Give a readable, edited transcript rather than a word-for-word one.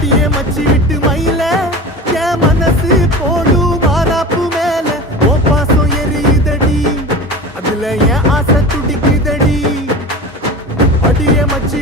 அடியே மச்சி விட்டு மயில என் மனசு போடு மாறாப்பு மேல ஓ பாசம் எரியுதடி அதுல என் ஆசை துடிக்குதடி அடியே மச்சி